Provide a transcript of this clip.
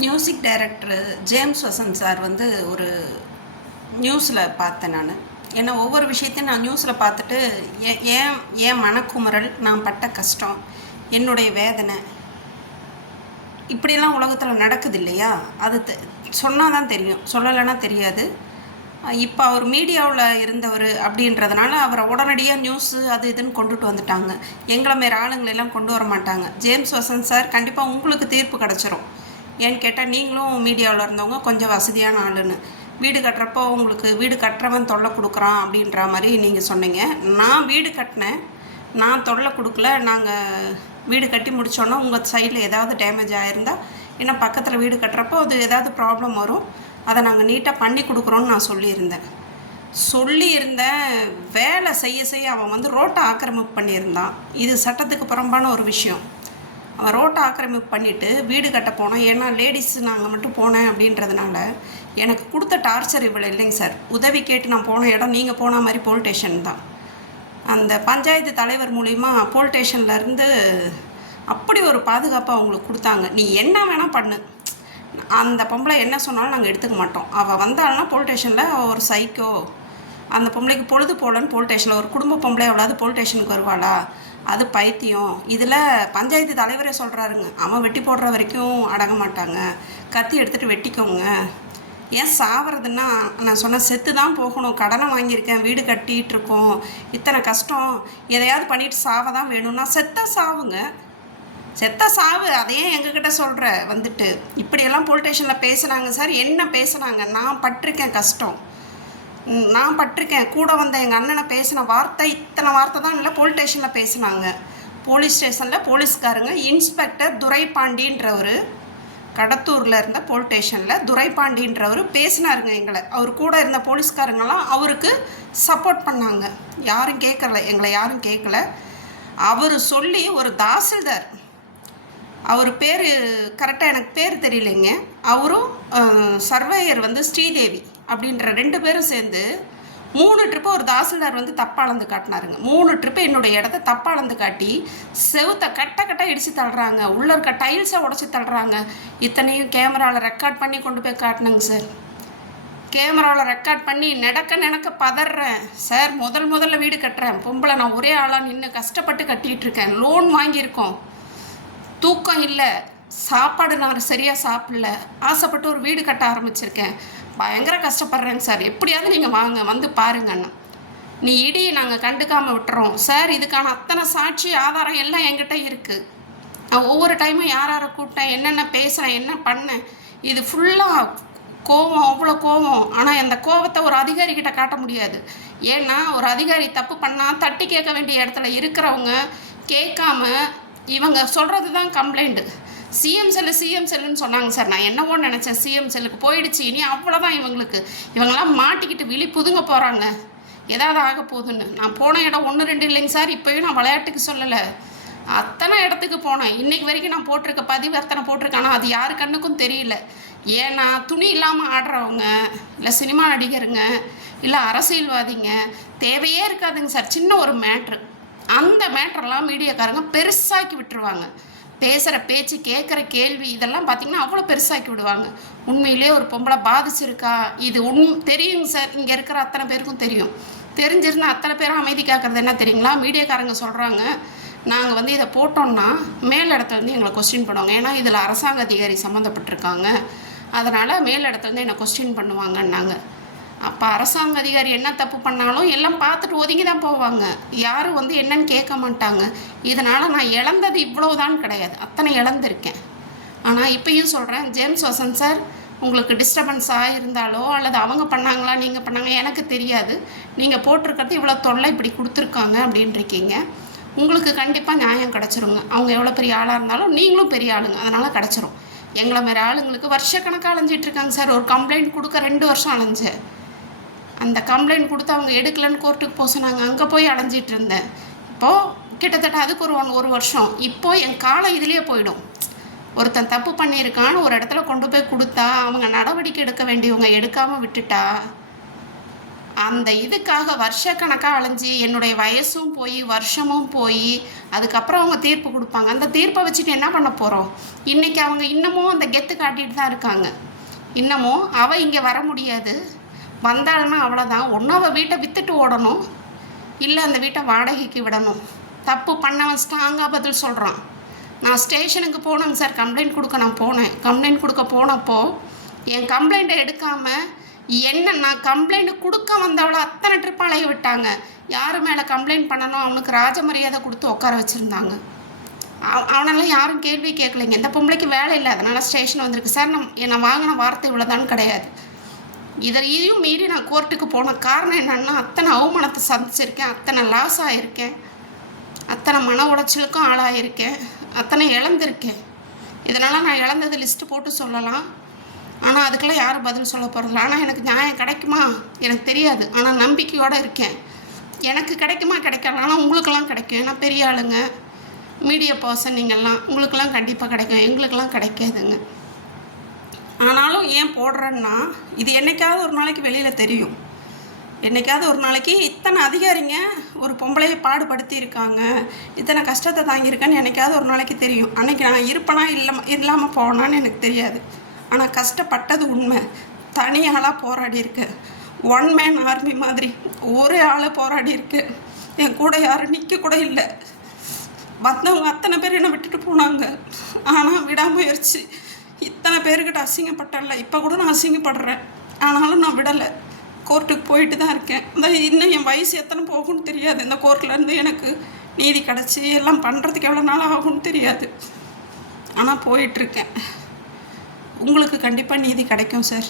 Music director James Vasanth sir வந்து ஒரு நியூஸில் பார்த்தேன் நான். ஏன்னா ஒவ்வொரு விஷயத்தையும் நான் நியூஸில் பார்த்துட்டு ஏன் ஏன் மனக்குமுறல், நான் பட்ட கஷ்டம், என்னுடைய வேதனை, இப்படியெல்லாம் உலகத்தில் நடக்குது இல்லையா, அது சொன்னால் தான் தெரியும், சொல்லலைன்னா தெரியாது. இப்போ அவர் மீடியாவில் இருந்தவர் அப்படின்றதுனால அவரை உடனடியாக நியூஸு அது இதுன்னு கொண்டுட்டு வந்துட்டாங்க. எங்களை மாரி ஆளுங்களெல்லாம் கொண்டு வர மாட்டாங்க. ஜேம்ஸ் வசந்த் சார் கண்டிப்பாக உங்களுக்கு தீர்ப்பு கிடச்சிரும். ஏன்னு கேட்டால் நீங்களும் மீடியாவில் இருந்தவங்க கொஞ்சம் வசதியான ஆளுன்னு. வீடு கட்டுறப்போ உங்களுக்கு வீடு கட்டுறவன் தொல்லை கொடுக்குறான் அப்படின்ற மாதிரி நீங்கள் சொன்னீங்க. நான் வீடு கட்டினேன், நான் தொல்லை கொடுக்கல. நாங்கள் வீடு கட்டி முடித்தோன்னா உங்கள் சைடில் ஏதாவது டேமேஜ் ஆகிருந்தால், ஏன்னா பக்கத்தில் வீடு கட்டுறப்போ அது ஏதாவது ப்ராப்ளம் வரும், அதை நாங்கள் நீட்டாக பண்ணி கொடுக்குறோன்னு நான் சொல்லியிருந்தேன். வேலை செய்ய செய்ய அவன் வந்து ரோட்டை ஆக்கிரமிப்பு பண்ணியிருந்தான். இது சட்டத்துக்கு புறம்பான ஒரு விஷயம். அவன் ரோட்டை ஆக்கிரமிப்பு பண்ணிவிட்டு வீடு கட்ட போனான். ஏன்னா லேடிஸ் நாங்கள் மட்டும் போனேன் அப்படின்றதுனால எனக்கு கொடுத்த டார்ச்சர் இவ்வளோ இல்லைங்க சார். உதவி கேட்டு நான் போன இடம் நீங்கள் போன மாதிரி போலீஸ் ஸ்டேஷன் தான். அந்த பஞ்சாயத்து தலைவர் மூலிமா போலீஸ் ஸ்டேஷன்லேருந்து அப்படி ஒரு பாதுகாப்பாக அவங்களுக்கு கொடுத்தாங்க. நீ என்ன வேணால் பண்ணு, அந்த பொம்பளை என்ன சொன்னாலும் நாங்கள் எடுத்துக்க மாட்டோம். அவள் வந்தாள்னா போலீஸ் ஸ்டேஷனில் ஒரு சைக்கோ, அந்த பொம்பளைக்கு பொழுது போலன்னு போலீஸ் ஸ்டேஷனில் ஒரு குடும்ப பொம்பளை எவ்வளோது போலீஸ் ஸ்டேஷனுக்கு வருவாளா, அது பைத்தியம். இதில் பஞ்சாயத்து தலைவரே சொல்கிறாருங்க, அவன் வெட்டி போடுற வரைக்கும் அடங்க மாட்டாங்க, கத்தி எடுத்துகிட்டு வெட்டிக்கோங்க. ஏன் சாவறதுன்னா, நான் சொன்னேன் செத்து தான் போகணும், கடனை வாங்கியிருக்கேன், வீடு கட்டிகிட்டு இருக்கோம், இத்தனை கஷ்டம், எதையாவது பண்ணிவிட்டு சாவ தான் வேணும்னா செத்த சாவுங்க, செத்த சாவு. அதையே எங்ககிட்ட சொல்கிற வந்துட்டு இப்படியெல்லாம் போலீஸ் ஸ்டேஷனில் பேசுனாங்க சார். என்ன பேசுனாங்க, நான் பட்டிருக்கேன் கஷ்டம், நான் பட்டிருக்கேன். கூட வந்த எங்கள் அண்ணனை பேசின வார்த்தை இத்தனை வார்த்தை தான் இல்லை, போலீஸ் ஸ்டேஷனில் பேசினாங்க. போலீஸ் ஸ்டேஷனில் போலீஸ்காரங்க இன்ஸ்பெக்டர் துரைபாண்டின்றவர், கடத்தூரில் இருந்த போலீஸ் ஸ்டேஷனில் துரைபாண்டின்றவர் பேசினாருங்க எங்களை. அவர் கூட இருந்த போலீஸ்காரங்களாம் அவருக்கு சப்போர்ட் பண்ணாங்க. யாரும் கேட்கல, எங்களை யாரும் கேட்கல. அவர் சொல்லி ஒரு தாசில்தார், அவர் பேர் கரெக்டாக எனக்கு பேர் தெரியலைங்க, அவரும் சர்வேயர் வந்து ஸ்ரீதேவி அப்படின்ற 2 பேரும் சேர்ந்து 3 ட்ரிப்பு ஒரு தாசில்தார் வந்து தப்பாக அளந்து காட்டினாருங்க. 3 ட்ரிப்பு என்னுடைய இடத்த தப்பாக அளந்து காட்டி செவுத்தை கட்ட இடித்து தள்ளுறாங்க, உள்ளே இருக்க டைல்ஸை உடச்சி தள்ளுறாங்க. இத்தனையும் கேமராவில் ரெக்கார்ட் பண்ணி கொண்டு போய் காட்டினங்க சார். கேமராவில் ரெக்கார்ட் பண்ணி நினைக்க பதறேன் சார். முதல்ல வீடு கட்டுறேன், பொம்பளை நான் ஒரே ஆளாக நின்று கஷ்டப்பட்டு கட்டிகிட்டு இருக்கேன், லோன் வாங்கியிருக்கோம், தூக்கம் இல்லை, சாப்பாடு நான் சரியாக சாப்பிடல, ஆசைப்பட்டு ஒரு வீடு கட்ட ஆரம்பிச்சிருக்கேன், பயங்கர கஷ்டப்படுறேங்க சார், எப்படியாவது நீங்கள் வாங்க வந்து பாருங்கண்ணா. நீ இடி, நாங்கள் கண்டுக்காமல் விட்டுறோம் சார். இதுக்கான அத்தனை சாட்சி ஆதாரம் எல்லாம் என்கிட்ட இருக்குது. நான் ஒவ்வொரு டைமும் யாரை கூப்பிட்டேன், என்னென்ன பேசுகிறேன், என்ன பண்ணேன், இது ஃபுல்லாக கோவம், அவ்வளோ கோவம். ஆனால் அந்த கோவத்தை ஒரு அதிகாரிக்கிட்ட காட்ட முடியாது. ஏன்னா ஒரு அதிகாரி தப்பு பண்ணால் தட்டி கேட்க வேண்டிய இடத்துல இருக்கிறவங்க கேட்காம இவங்க சொல்கிறது தான் கம்ப்ளைண்ட்டு. சிஎம் செல்லுன்னு சொன்னாங்க சார். நான் என்னவோ நினச்சேன், சிஎம் செல்லுக்கு போயிடுச்சு, இனி அவ்வளோதான் இவங்கெல்லாம் மாட்டிக்கிட்டு விழி புதுங்க போகிறாங்க, ஏதாவது ஆக போகுதுன்னு. நான் போன இடம் 1 2 இல்லைங்க சார். இப்போயும் நான் விளையாட்டுக்கு சொல்லலை, அத்தனை இடத்துக்கு போனேன். இன்றைக்கி வரைக்கும் நான் போட்டிருக்க பதிவு அத்தனை போட்டிருக்கேன். ஆனால் அது யாரு கண்ணுக்கும் தெரியல. ஏன்னா துணி இல்லாமல் ஆடுறவங்க, இல்லை சினிமா நடிகருங்க, இல்லை அரசியல்வாதிங்க தேவையே இருக்காதுங்க சார். சின்ன ஒரு மேட்ரு, அந்த மேட்ரெல்லாம் மீடியாக்காரங்க பெருசாக்கி விட்டுருவாங்க. பேசுகிற பேச்சு, கேட்குற கேள்வி, இதெல்லாம் பார்த்திங்கன்னா அவ்வளோ பெருசாக்கி விடுவாங்க. உண்மையிலே ஒரு பொம்பளை பாதிச்சிருக்கா, இது தெரியுங்க சார். இங்கே இருக்கிற அத்தனை பேருக்கும் தெரியும். தெரிஞ்சிருந்தால் அத்தனை பேரும் அமைதி காக்கிறது என்ன தெரியுங்களா, மீடியாக்காரங்க சொல்கிறாங்க, நாங்கள் வந்து இதை போட்டோம்னா மேல் இடத்துலேருந்து எங்களை கொஸ்டின் பண்ணுவாங்க, ஏன்னா இதில் அரசாங்க அதிகாரி சம்மந்தப்பட்டிருக்காங்க, அதனால் மேல் இடத்துலேருந்து என்னை கொஸ்டின் பண்ணுவாங்கன்னாங்க. அப்போ அரசாங்க அதிகாரி என்ன தப்பு பண்ணாலும் எல்லாம் பார்த்துட்டு ஒதுங்கி தான் போவாங்க, யாரும் வந்து என்னன்னு கேட்க மாட்டாங்க. இதனால் நான் இழந்தது இவ்வளவுதான் கிடையாது, அத்தனை இழந்திருக்கேன். ஆனால் இப்பயும் சொல்கிறேன், ஜேம்ஸ் வசந்த் சார், உங்களுக்கு டிஸ்டர்பன்ஸாக இருந்தாலோ அல்லது அவங்க பண்ணாங்களா நீங்கள் பண்ணாங்க எனக்கு தெரியாது, நீங்கள் போட்டிருக்கிறது இவ்வளோ தொல்லை இப்படி கொடுத்துருக்காங்க அப்படின்ட்டுருக்கீங்க. உங்களுக்கு கண்டிப்பாக நியாயம் கிடச்சிருங்க. அவங்க எவ்வளோ பெரிய ஆளாக இருந்தாலும் நீங்களும் பெரிய ஆளுங்க, அதனால் கிடச்சிரும். எங்களை மாரி ஆளுங்களுக்கு வருஷக்கணக்காக அலைஞ்சிட்ருக்காங்க சார். ஒரு கம்ப்ளைண்ட் கொடுக்க 2 வருஷம் அலைஞ்சேன். அந்த கம்ப்ளைண்ட் கொடுத்து அவங்க எடுக்கலன்னு கோர்ட்டுக்கு போக சொன்னாங்க, அங்கே போய் அலைஞ்சிட்டு இருந்தேன். இப்போது கிட்டத்தட்ட அதுக்கு ஒரு வருஷம். இப்போது என் காலம் இதுலேயே போயிடும். ஒருத்தன் தப்பு பண்ணியிருக்கான்னு ஒரு இடத்துல கொண்டு போய் கொடுத்தா அவங்க நடவடிக்கை எடுக்க வேண்டியவங்க எடுக்காமல் விட்டுட்டா அந்த இதுக்காக வருஷக்கணக்காக அலைஞ்சி என்னுடைய வயசும் போய் வருஷமும் போய் அதுக்கப்புறம் அவங்க தீர்ப்பு கொடுப்பாங்க. அந்த தீர்ப்பை வச்சுட்டு என்ன பண்ண போகிறோம்? இன்றைக்கி அவங்க இன்னமும் அந்த கெத்து காட்டிட்டு தான் இருக்காங்க. இன்னமும் அவள் இங்கே வர முடியாது, வந்தாளுன்னா அவ்வளோதான். ஒன்று அவள் வீட்டை விற்றுட்டு ஓடணும், இல்லை அந்த வீட்டை வாடகைக்கு விடணும். தப்பு பண்ணவன் ஸ்ட்ராங்காக பதில் சொல்கிறான். நான் ஸ்டேஷனுக்கு போனேங்க சார், கம்ப்ளைண்ட் கொடுக்க நான் போனேன். கம்ப்ளைண்ட் கொடுக்க போனப்போ என் கம்ப்ளைண்ட்டை எடுக்காமல் என்ன நான் கம்ப்ளைண்ட் கொடுக்க வந்தவளை அத்தனை ட்ரிப் அலைய விட்டாங்க. யார் மேலே கம்ப்ளைண்ட் பண்ணணும் அவனுக்கு ராஜமரியாதை கொடுத்து உட்கார வச்சுருந்தாங்க. அவனெல்லாம் யாரும் கேள்வி கேட்கலைங்க. இந்த பொம்பளைக்கு வேலை இல்லை, அதனால் ஸ்டேஷன் வந்திருக்கு சார். நான் வாங்கின வார்த்தை இவ்வளோதான் கிடையாது. இதையும் மீறி நான் கோர்ட்டுக்கு போன காரணம் என்னென்னா, அத்தனை அவமானத்தை சந்திச்சிருக்கேன், அத்தனை லாஸ் ஆகியிருக்கேன், அத்தனை மன உளைச்சலுக்கும் ஆளாயிருக்கேன், அத்தனை இழந்திருக்கேன். இதனால் நான் இழந்தது லிஸ்ட்டு போட்டு சொல்லலாம். ஆனால் அதுக்கெல்லாம் யாரும் பதில் சொல்ல போகிறதில்ல. ஆனால் எனக்கு நியாயம் கிடைக்குமா எனக்கு தெரியாது. ஆனால் நம்பிக்கையோடு இருக்கேன். எனக்கு கிடைக்குமா கிடைக்காது, ஆனால் உங்களுக்கெல்லாம் கிடைக்கும். ஏன்னா பெரிய ஆளுங்க, மீடியா பர்சன் நீங்கள்லாம், உங்களுக்கெல்லாம் கண்டிப்பாக கிடைக்கும், எங்களுக்கெல்லாம் கிடைக்காதுங்க. ஆனாலும் ஏன் போடுறேன்னா, இது என்றைக்காவது ஒரு நாளைக்கு வெளியில் தெரியும். என்றைக்காவது ஒரு நாளைக்கு இத்தனை அதிகாரிங்க ஒரு பொம்பளையை பாடுபடுத்தி இருக்காங்க, இத்தனை கஷ்டத்தை தாங்கியிருக்கேன்னு என்றைக்காவது ஒரு நாளைக்கு தெரியும். அன்றைக்கி நான் இருப்பேனா இல்லாமல் போனான்னு எனக்கு தெரியாது. ஆனால் கஷ்டப்பட்டது உண்மை. தனியாளாக போராடி இருக்கு, ஒன் மேன் ஆர்மி மாதிரி ஒரே ஆள் போராடி இருக்கு. என் கூட யாரும் நிற்க கூட இல்லை. வந்தவங்க அத்தனை பேர் என்னை விட்டுட்டு போனாங்க. ஆனால் விடாமுயற்சி இத்தனை பேர்கிட்ட அசிங்கப்பட்டல. இப்போ கூட நான் அசிங்கப்படுறேன், ஆனாலும் நான் விடலை. கோர்ட்டுக்கு போயிட்டு தான் இருக்கேன். இன்னும் என் வயசு எத்தனை போகும்னு தெரியாது. இந்த கோர்ட்லேருந்து எனக்கு நீதி கிடச்சி எல்லாம் பண்ணுறதுக்கு எவ்வளோ நாள் ஆகும்னு தெரியாது. ஆனால் போயிட்டுருக்கேன். உங்களுக்கு கண்டிப்பாக நீதி கிடைக்கும் சார்.